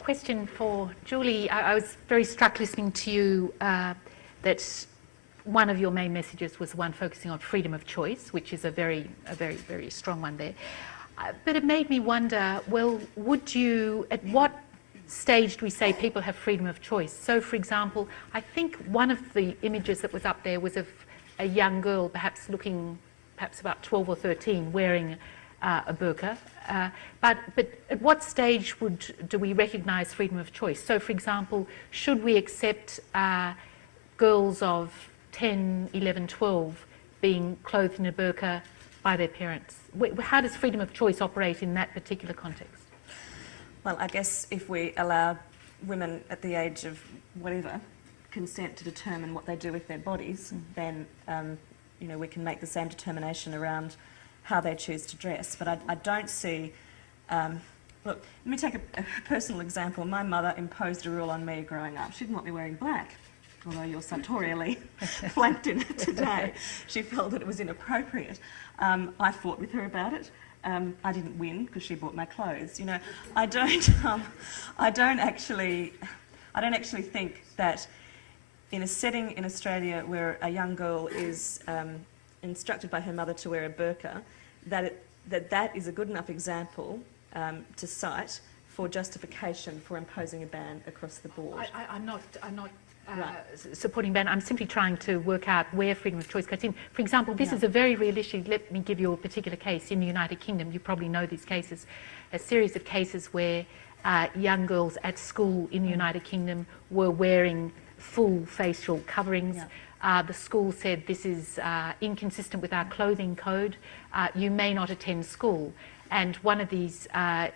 Question for Julie. I was very struck listening to you that one of your main messages was one focusing on freedom of choice, which is a very strong one there. But it made me wonder, well, would you, at what stage do we say people have freedom of choice? So, for example, I think one of the images that was up there was of a young girl, perhaps about 12 or 13, wearing a burqa. But at what stage do we recognise freedom of choice? So, for example, should we accept girls of 10, 11, 12 being clothed in a burqa by their parents? How does freedom of choice operate in that particular context? Well, I guess if we allow women at the age of whatever consent to determine what they do with their bodies, then you know, we can make the same determination around how they choose to dress. But I don't see... look, let me take a personal example. My mother imposed a rule on me growing up. She didn't want me wearing black, although you're sartorially flanked in it today. She felt that it was inappropriate. I fought with her about it. I didn't win because she bought my clothes. You know, I don't actually think that in a setting in Australia where a young girl is instructed by her mother to wear a burqa, that is a good enough example to cite for justification for imposing a ban across the board. I'm not supporting ban. I'm simply trying to work out where freedom of choice cuts in. For example, this is a very real issue. Let me give you a particular case in the United Kingdom. You probably know these cases, a series of cases where young girls at school in the United Kingdom were wearing full facial coverings. The school said this is inconsistent with our clothing code. You may not attend school. And one of these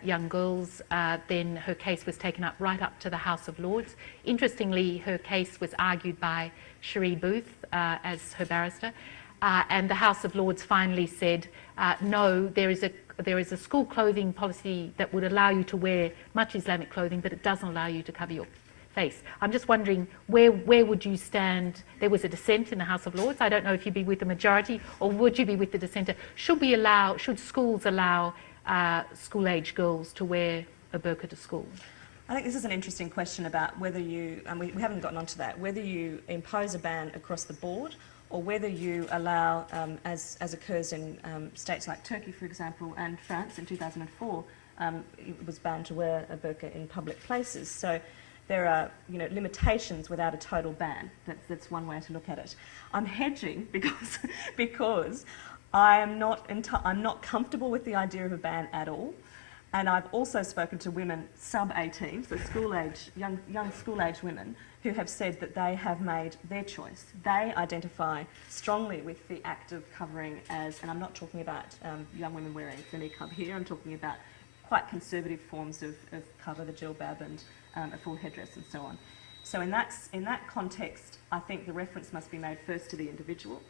young girls, then her case was taken up right up to the House of Lords. Interestingly, her case was argued by Cherie Booth as her barrister. And the House of Lords finally said, no, there is a school clothing policy that would allow you to wear much Islamic clothing, but it doesn't allow you to cover your face. I'm just wondering, where would you stand? There was a dissent in the House of Lords. I don't know if you'd be with the majority or would you be with the dissenter. Should schools allow school-age girls to wear a burqa to school? I think this is an interesting question about whether you, and we haven't gotten onto that, whether you impose a ban across the board or whether you allow, as occurs in states like Turkey, for example, and France in 2004, it was banned to wear a burqa in public places. So there are, you know, limitations without a total ban. That's one way to look at it. I'm hedging because I'm not comfortable with the idea of a ban at all. And I've also spoken to women sub-18, so school-age, young school-age women, who have said that they have made their choice. They identify strongly with the act of covering as, and I'm not talking about young women wearing the niqab here, I'm talking about quite conservative forms of cover, the jilbab and a full headdress and so on. So in that context, I think the reference must be made first to the individual,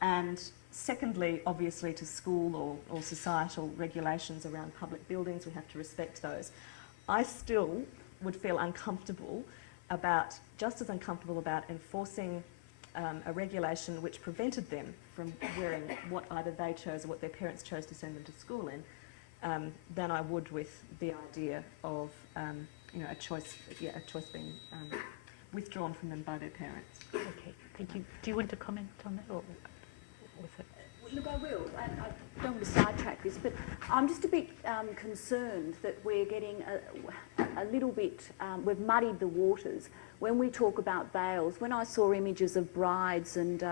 and secondly, obviously, to school or societal regulations around public buildings. We have to respect those. I still would feel uncomfortable about, just as uncomfortable about enforcing a regulation which prevented them from wearing what either they chose or what their parents chose to send them to school in, than I would with the idea of you know, a choice being withdrawn from them by their parents. Okay, thank you. Do you want to comment on that, or was it? Look, I will. I don't want to sidetrack this, but I'm just a bit concerned that we're getting a little bit, we've muddied the waters. When we talk about veils, when I saw images of brides and,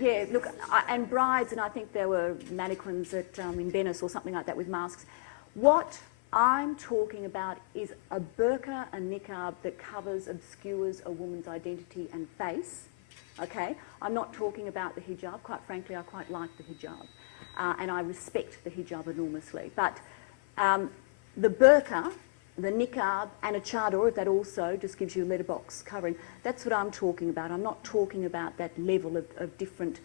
yeah, look, and brides, and I think there were mannequins at, in Venice or something like that with masks. What I'm talking about is a burqa and niqab that covers, obscures a woman's identity and face. Okay, I'm not talking about the hijab. Quite frankly, I quite like the hijab, and I respect the hijab enormously. But the burqa, the niqab, and a chador, that also just gives you a letterbox covering. That's what I'm talking about. I'm not talking about that level of different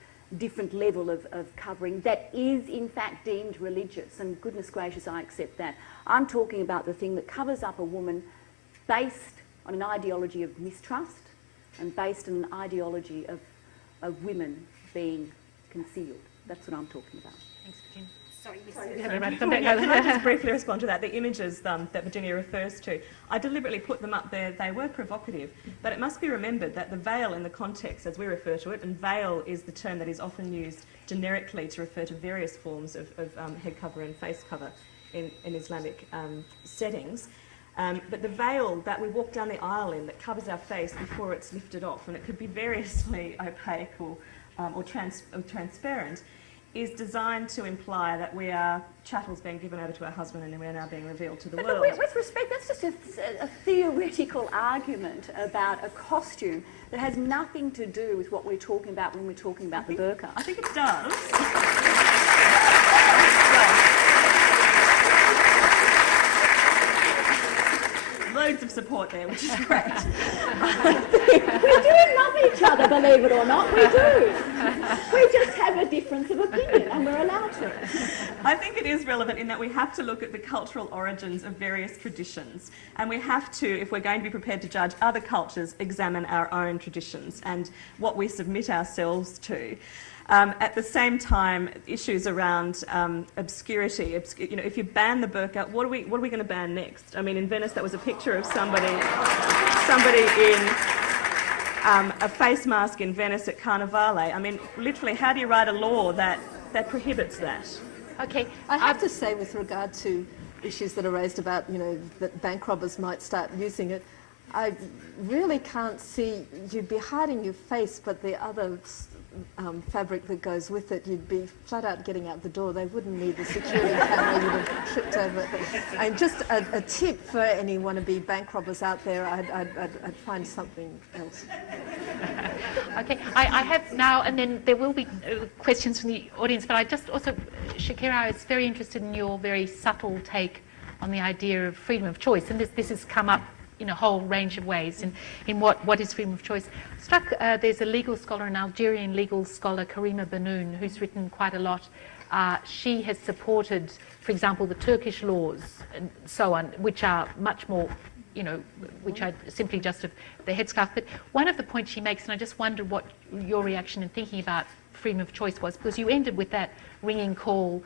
level of covering that is in fact deemed religious. And goodness gracious, I accept that. I'm talking about the thing that covers up a woman based on an ideology of mistrust and based on an ideology of women being concealed. That's what I'm talking about. Thanks, Virginia. Sorry, Can I just briefly respond to that? The images that Virginia refers to, I deliberately put them up there. They were provocative, but it must be remembered that the veil in the context, as we refer to it, and veil is the term that is often used generically to refer to various forms of head cover and face cover in Islamic settings. But the veil that we walk down the aisle in that covers our face before it's lifted off, and it could be variously opaque or transparent, is designed to imply that we are chattels being given over to our husband and we are now being revealed to the world. But with respect, that's just a theoretical argument about a costume that has nothing to do with what we're talking about when we're talking about the burqa. I think it does. Loads of support there, which is great. We do love each other, believe it or not, we do. We just have a difference of opinion and we're allowed to. I think it is relevant in that we have to look at the cultural origins of various traditions, and we have to, if we're going to be prepared to judge other cultures, examine our own traditions and what we submit ourselves to. At the same time, issues around obscurity. You know, if you ban the burqa, what are we going to ban next? I mean, in Venice, that was a picture of somebody in a face mask in Venice at Carnivale. I mean, literally, how do you write a law that prohibits that? Okay, I have to say, with regard to issues that are raised about, you know, that bank robbers might start using it, I really can't see, you'd be hiding your face, but the other fabric that goes with it, you'd be flat out getting out the door. They wouldn't need the security camera, you'd have tripped over it. And just a tip for any wannabe bank robbers out there, I'd find something else. Okay, I have now, and then there will be questions from the audience, but I just also, Shakira, I was very interested in your very subtle take on the idea of freedom of choice, and this has come up in a whole range of ways in what is freedom of choice. Struck, there's a legal scholar, an Algerian legal scholar, Karima Benoun, who's written quite a lot. She has supported, for example, the Turkish laws and so on, which are much more, you know, which are simply just of the headscarf. But one of the points she makes, and I just wondered what your reaction in thinking about freedom of choice was, because you ended with that ringing call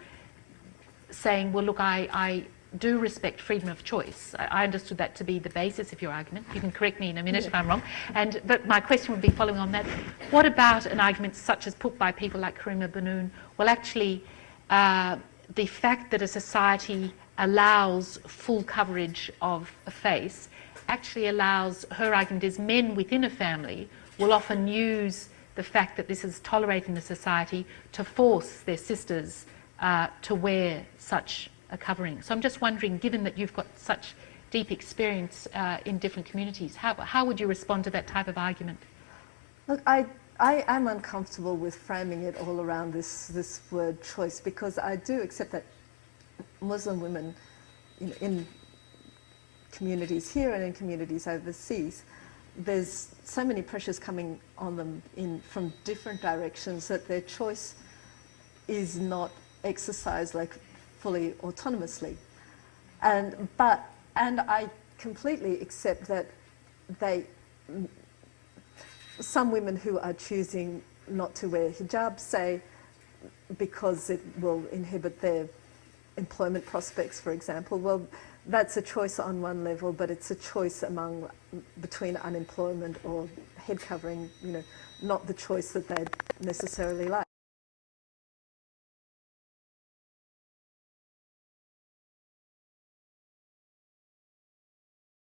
saying, well, look, I do respect freedom of choice. I understood that to be the basis of your argument. You can correct me in a minute if I'm wrong. But my question would be following on that. What about an argument such as put by people like Karima Benoun? Well, actually, the fact that a society allows full coverage of a face actually allows, her argument is, men within a family will often use the fact that this is tolerated in the society to force their sisters to wear such a covering. So I'm just wondering, given that you've got such deep experience in different communities, how would you respond to that type of argument? Look, I am uncomfortable with framing it all around this word choice, because I do accept that Muslim women in communities here and in communities overseas, there's so many pressures coming on them from different directions that their choice is not exercised like fully autonomously. And I completely accept that some women who are choosing not to wear hijab, say, because it will inhibit their employment prospects, for example, well, that's a choice on one level, but it's a choice between unemployment or head covering, you know, not the choice that they'd necessarily like.